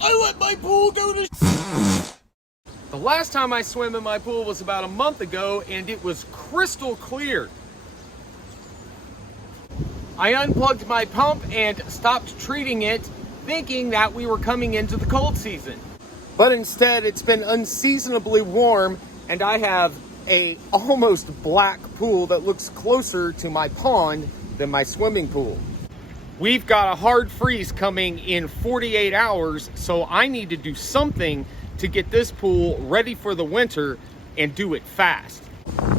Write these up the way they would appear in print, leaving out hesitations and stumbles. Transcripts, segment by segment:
I let my pool go to The last time I swam in my pool was about a month ago, and it was crystal clear. I unplugged my pump and stopped treating it, thinking that we were coming into the cold season. But instead, it's been unseasonably warm, and I have a almost black pool that looks closer to my pond than my swimming pool. We've got a hard freeze coming in 48 hours, so I need to do something to get this pool ready for the winter and do it fast.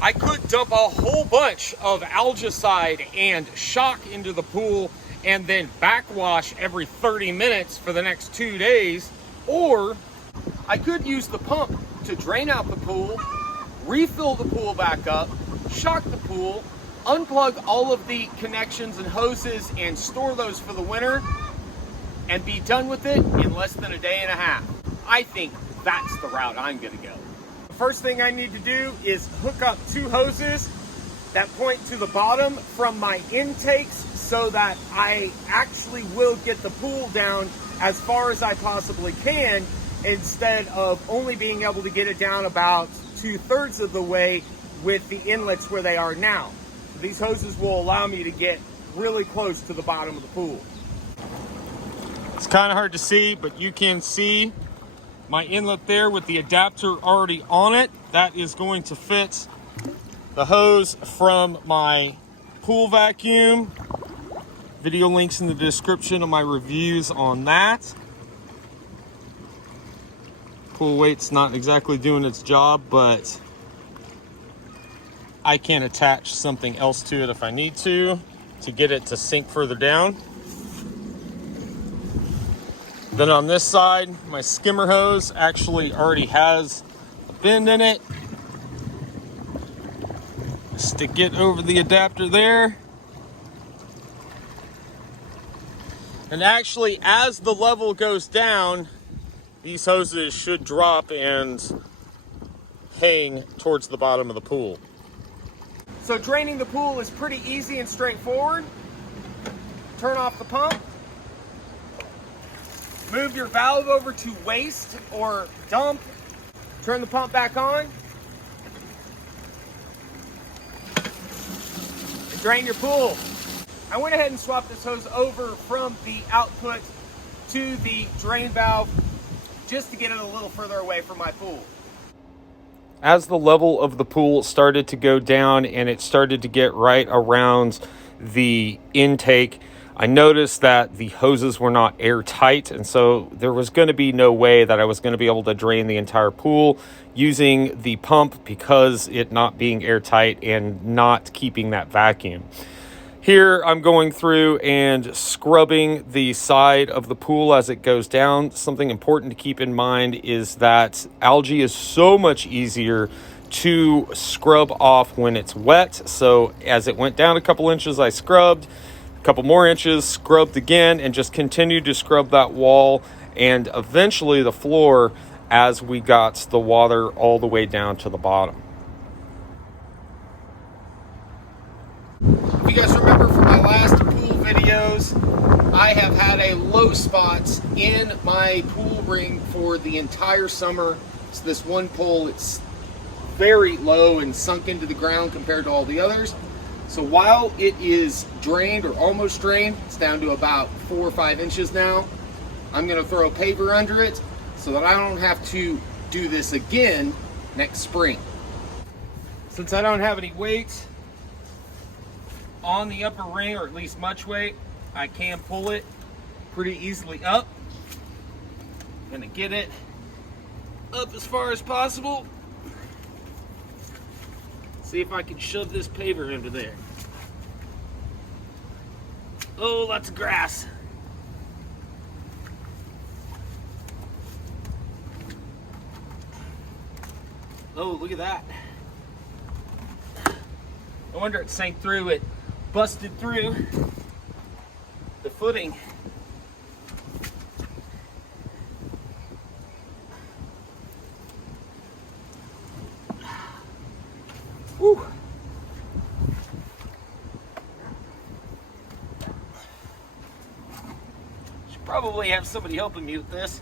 I could dump a whole bunch of algicide and shock into the pool and then backwash every 30 minutes for the next 2 days, or I could use the pump to drain out the pool, refill the pool back up, shock the pool, unplug all of the connections and hoses and store those for the winter, and be done with it in less than a day and a half. I think that's the route I'm gonna go. The first thing I need to do is hook up 2 hoses that point to the bottom from my intakes so that I actually will get the pool down as far as I possibly can, instead of only being able to get it down about 2/3 of the way with the inlets where they are now. So these hoses will allow me to get really close to the bottom of the pool. It's kind of hard to see, but you can see my inlet there with the adapter already on it. That is going to fit the hose from my pool vacuum. Video links in the description of my reviews on that. Pool weight's not exactly doing its job, but I can attach something else to it if I need to get it to sink further down. Then on this side, my skimmer hose actually already has a bend in it. Stick it over the adapter there. And actually, as the level goes down, these hoses should drop and hang towards the bottom of the pool. So draining the pool is pretty easy and straightforward. Turn off the pump. Move your valve over to waste or dump. Turn the pump back on. And drain your pool. I went ahead and swapped this hose over from the output to the drain valve just to get it a little further away from my pool. As the level of the pool started to go down and it started to get right around the intake, I noticed that the hoses were not airtight, and so there was going to be no way that I was going to be able to drain the entire pool using the pump because it not being airtight and not keeping that vacuum. Here I'm going through and scrubbing the side of the pool as it goes down. Something important to keep in mind is that algae is so much easier to scrub off when it's wet. So as it went down a couple inches, I scrubbed. Couple more inches, scrubbed again, and just continued to scrub that wall and eventually the floor as we got the water all the way down to the bottom. If you guys remember from my last pool videos, I have had a low spot in my pool ring for the entire summer. So this one pole, it's very low and sunk into the ground compared to all the others. So while it is drained or almost drained, it's down to about 4 or 5 inches now. I'm gonna throw a paver under it so that I don't have to do this again next spring. Since I don't have any weight on the upper ring, or at least much weight, I can pull it pretty easily up. I'm gonna get it up as far as possible. See if I can shove this paver into there. Oh, lots of grass. Oh, look at that. No wonder it sank through. It busted through the footing. Whew. Should probably have somebody helping me with this.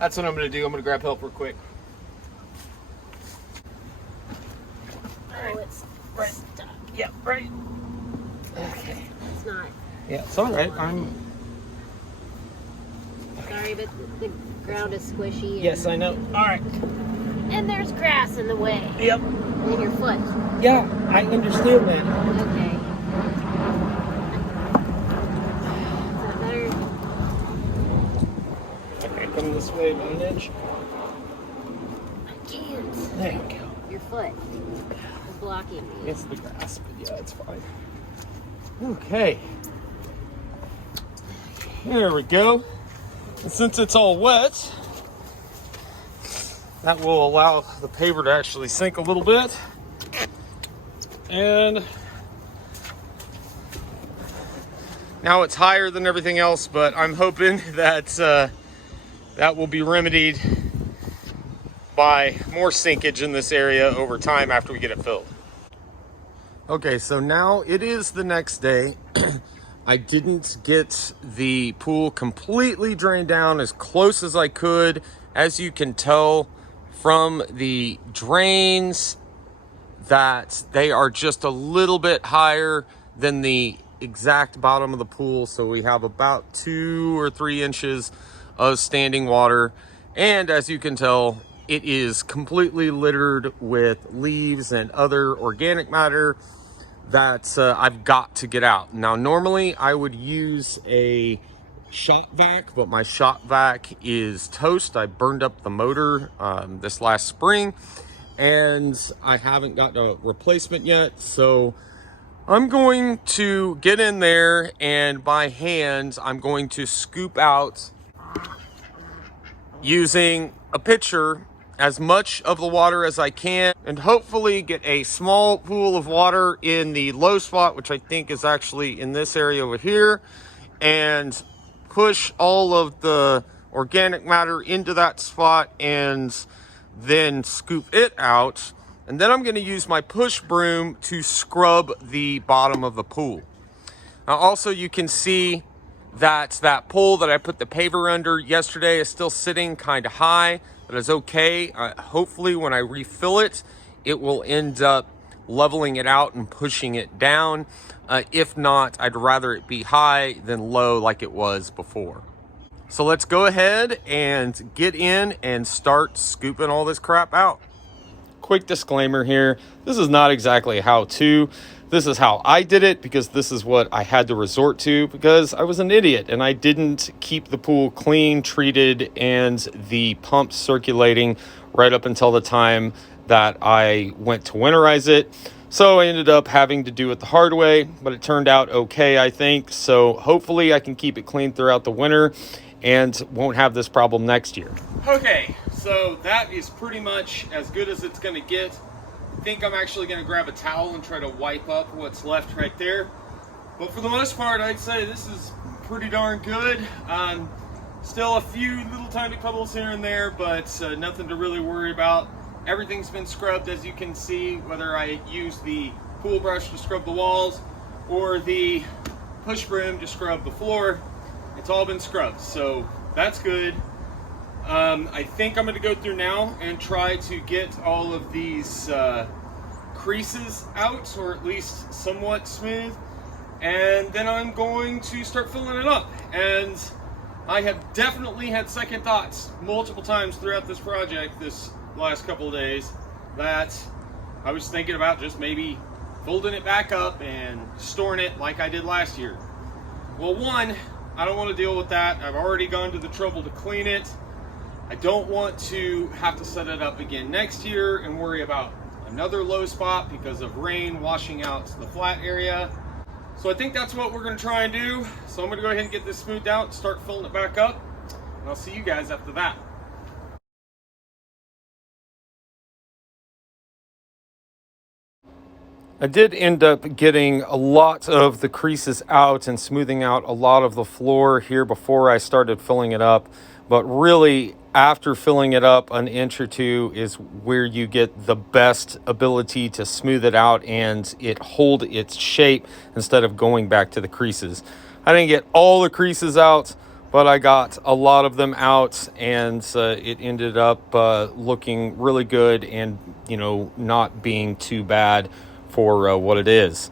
That's what I'm going to do. I'm going to grab help real quick. Oh, it's Right. stuck. Yep, right. Okay. It's not. Yeah, it's all right. I'm. Sorry, but the ground is squishy. And, Yes, I know. All right. and there's grass in the way. Yep. And your foot. Yeah, I understand that. Okay. Is that better? Okay, come this way about an inch. I can't. There we go. Your foot is blocking me. It's the grass, but yeah, it's fine. Okay. There we go. And since it's all wet, that will allow the paver to actually sink a little bit. And now it's higher than everything else, but I'm hoping that that will be remedied by more sinkage in this area over time after we get it filled. Okay, so now it is the next day. I didn't get the pool completely drained down as close as I could. As you can tell from the drains, that they are just a little bit higher than the exact bottom of the pool. So we have about 2 or 3 inches of standing water. And as you can tell, it is completely littered with leaves and other organic matter that I've got to get out. Now, normally I would use a shop vac, but my shop vac is toast. I burned up the motor this last spring, and I haven't got a replacement yet. So I'm going to get in there, and by hand, I'm going to scoop out, using a pitcher, as much of the water as I can, and hopefully get a small pool of water in the low spot, which I think is actually in this area over here, and push all of the organic matter into that spot and then scoop it out. And then I'm going to use my push broom to scrub the bottom of the pool. Now also, you can see that pole that I put the paver under yesterday is still sitting kind of high. That is okay. Hopefully when I refill it, it will end up leveling it out and pushing it down. If not, I'd rather it be high than low like it was before. So let's go ahead and get in and start scooping all this crap out. Quick disclaimer here, this is not exactly a how-to. This is how I did it, because this is what I had to resort to because I was an idiot and I didn't keep the pool clean, treated, and the pump circulating right up until the time that I went to winterize it. So I ended up having to do it the hard way, but it turned out okay, I think. So hopefully I can keep it clean throughout the winter and won't have this problem next year. Okay, so that is pretty much as good as it's gonna get. I think I'm actually gonna grab a towel and try to wipe up what's left right there. But for the most part, I'd say this is pretty darn good. Still a few little tiny puddles here and there, but nothing to really worry about. Everything's been scrubbed, as you can see, whether I use the pool brush to scrub the walls or the push broom to scrub the floor. It's all been scrubbed, so that's good. I think I'm going to go through now and try to get all of these creases out, or at least somewhat smooth, and then I'm going to start filling it up. And I have definitely had second thoughts multiple times throughout this project this last couple of days that I was thinking about just maybe folding it back up and storing it like I did last year. Well, one, I don't want to deal with that. I've already gone to the trouble to clean it. I don't want to have to set it up again next year and worry about another low spot because of rain washing out the flat area. So I think that's what we're going to try and do. So I'm going to go ahead and get this smoothed out, start filling it back up, and I'll see you guys after that. I did end up getting a lot of the creases out and smoothing out a lot of the floor here before I started filling it up. But really, after filling it up, an inch or two is where you get the best ability to smooth it out and it hold its shape instead of going back to the creases. I didn't get all the creases out, but I got a lot of them out, and it ended up looking really good and, not being too bad for what it is.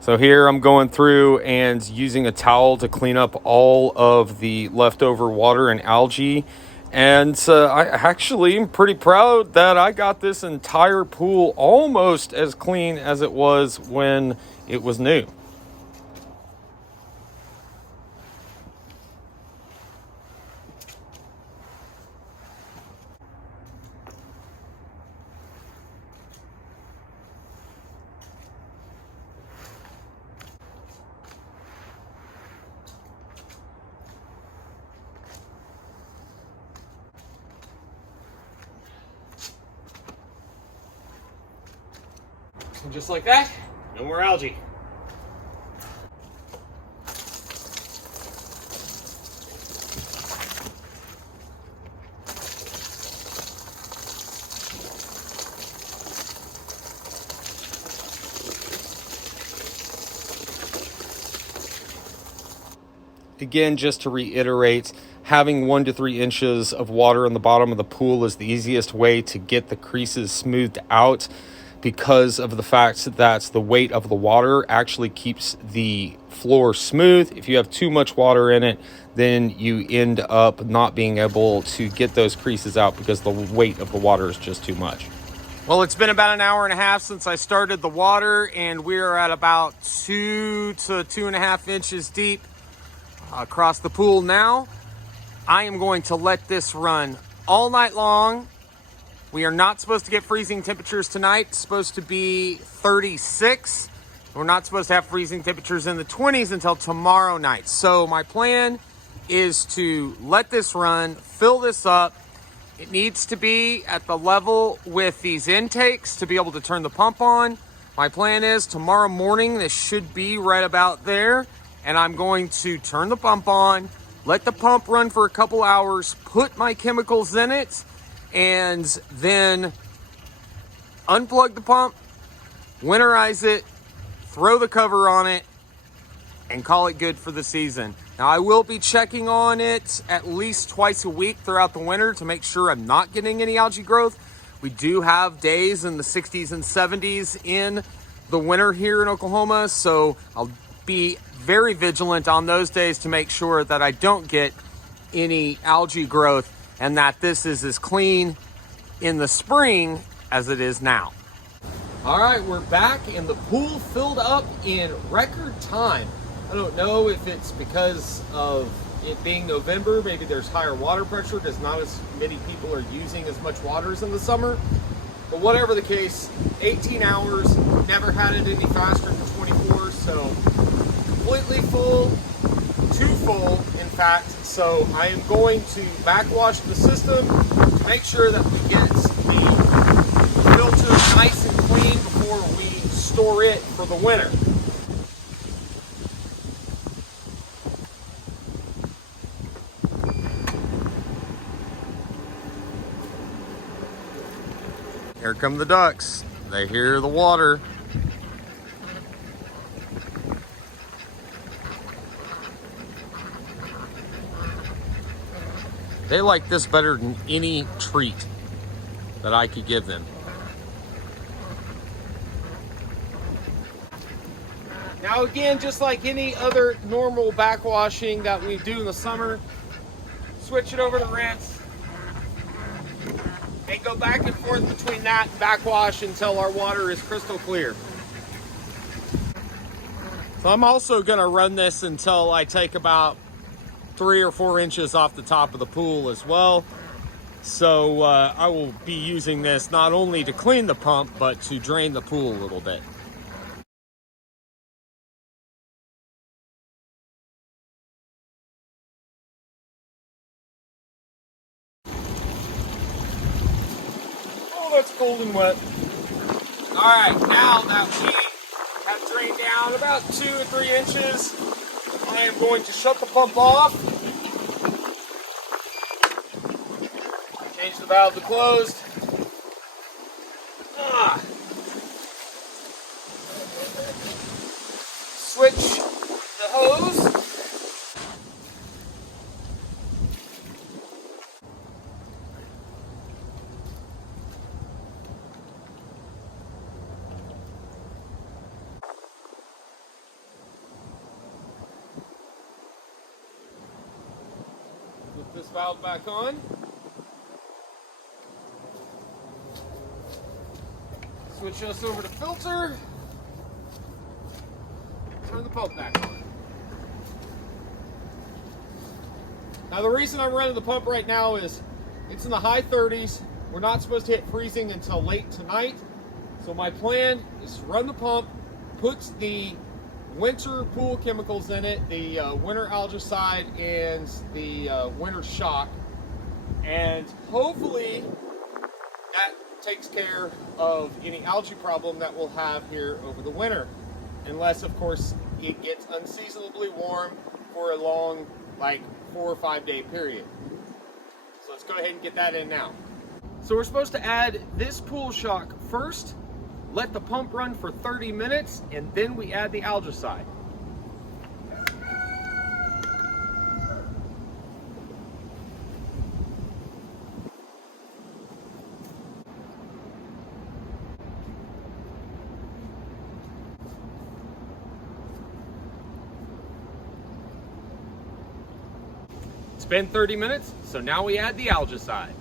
So here I'm going through and using a towel to clean up all of the leftover water and algae. And I actually am pretty proud that I got this entire pool almost as clean as it was when it was new. And just like that, no more algae. Again, just to reiterate, having 1 to 3 inches of water in the bottom of the pool is the easiest way to get the creases smoothed out, because of the fact that the weight of the water actually keeps the floor smooth. If you have too much water in it, then you end up not being able to get those creases out because the weight of the water is just too much. Well, it's been about an hour and a half since I started the water, and we're at about 2 to 2.5 inches deep across the pool now. I am going to let this run all night long. We are not supposed to get freezing temperatures tonight. It's supposed to be 36. We're not supposed to have freezing temperatures in the 20s until tomorrow night. So my plan is to let this run, fill this up. It needs to be at the level with these intakes to be able to turn the pump on. My plan is tomorrow morning, this should be right about there. And I'm going to turn the pump on, let the pump run for a couple hours, put my chemicals in it, and then unplug the pump, winterize it, throw the cover on it, and call it good for the season. Now, I will be checking on it at least twice a week throughout the winter to make sure I'm not getting any algae growth. We do have days in the 60s and 70s in the winter here in Oklahoma, so I'll be very vigilant on those days to make sure that I don't get any algae growth and that this is as clean in the spring as it is now. All right, we're back and the pool filled up in record time. I don't know if it's because of it being November, maybe there's higher water pressure because not as many people are using as much water as in the summer. But whatever the case, 18 hours, never had it any faster than 24, so completely full, too full, in fact. So I am going to backwash the system to make sure that we get the filter nice and clean before we store it for the winter. Here come the ducks. They hear the water. They like this better than any treat that I could give them. Now again, just like any other normal backwashing that we do in the summer, switch it over to rinse and go back and forth between that and backwash until our water is crystal clear. So I'm also gonna run this until I take about 3 or 4 inches off the top of the pool as well. So I will be using this not only to clean the pump, but to drain the pool a little bit. Oh, that's cold and wet. All right, now that we have drained down about 2 or 3 inches, I am going to shut the pump off. Change the valve to closed. Switch the hose. Put this valve back on. Switch us over to filter. Turn the pump back on. Now the reason I'm running the pump right now is it's in the high 30s. We're not supposed to hit freezing until late tonight. So my plan is to run the pump, put the winter pool chemicals in it, the winter algicide and the winter shock, and hopefully that takes care of any algae problem that we'll have here over the winter. Unless, of course, it gets unseasonably warm for a long, like 4 or 5 day period. So let's go ahead and get that in now. So we're supposed to add this pool shock first, let the pump run for 30 minutes, and then we add the algicide. It's been 30 minutes, so now we add the algicide.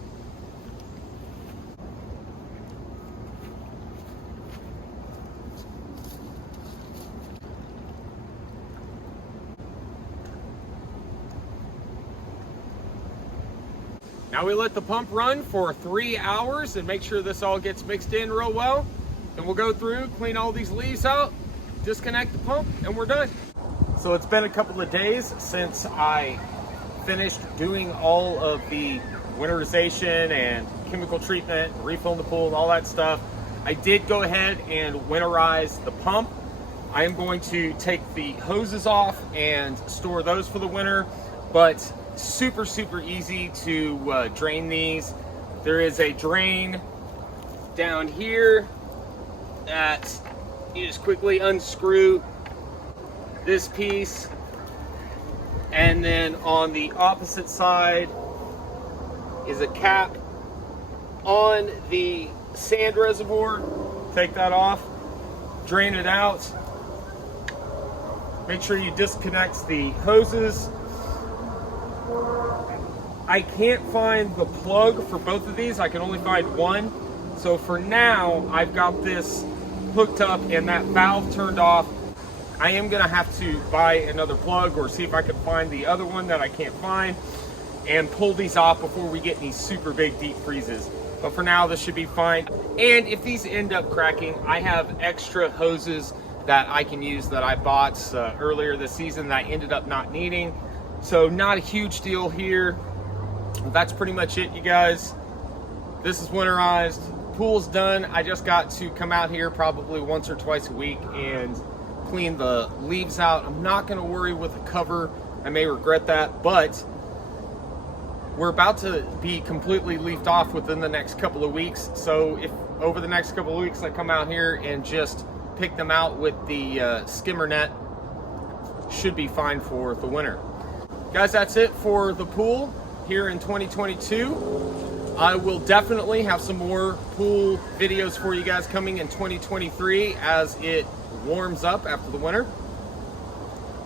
Now we let the pump run for 3 hours and make sure this all gets mixed in real well. Then we'll go through, clean all these leaves out, disconnect the pump, and we're done. So it's been a couple of days since I finished doing all of the winterization and chemical treatment, refilling the pool and all that stuff. I did go ahead and winterize the pump. I am going to take the hoses off and store those for the winter, but super easy to drain these. There is a drain down here that you just quickly unscrew this piece, and then on the opposite side is a cap on the sand reservoir. Take that off, drain it out, make sure you disconnect the hoses. I can't find the plug for both of these. I can only find one. So for now, I've got this hooked up and that valve turned off. I am gonna have to buy another plug or see if I can find the other one that I can't find and pull these off before we get any super big deep freezes. But for now, this should be fine. And if these end up cracking, I have extra hoses that I can use that I bought earlier this season that I ended up not needing. So not a huge deal here. That's pretty much it, you guys. This is winterized. Pool's done. I just got to come out here probably once or twice a week and clean the leaves out. I'm not going to worry with the cover. I may regret that, but we're about to be completely leafed off within the next couple of weeks. So if over the next couple of weeks I come out here and just pick them out with the skimmer net, should be fine for the winter. Guys, that's it for the pool here in 2022. I will definitely have some more pool videos for you guys coming in 2023 as it warms up after the winter.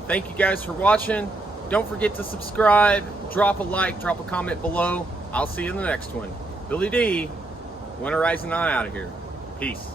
Thank you guys for watching. Don't forget to subscribe, drop a like, drop a comment below. I'll see you in the next one. Billy D, winterizing on out of here. Peace.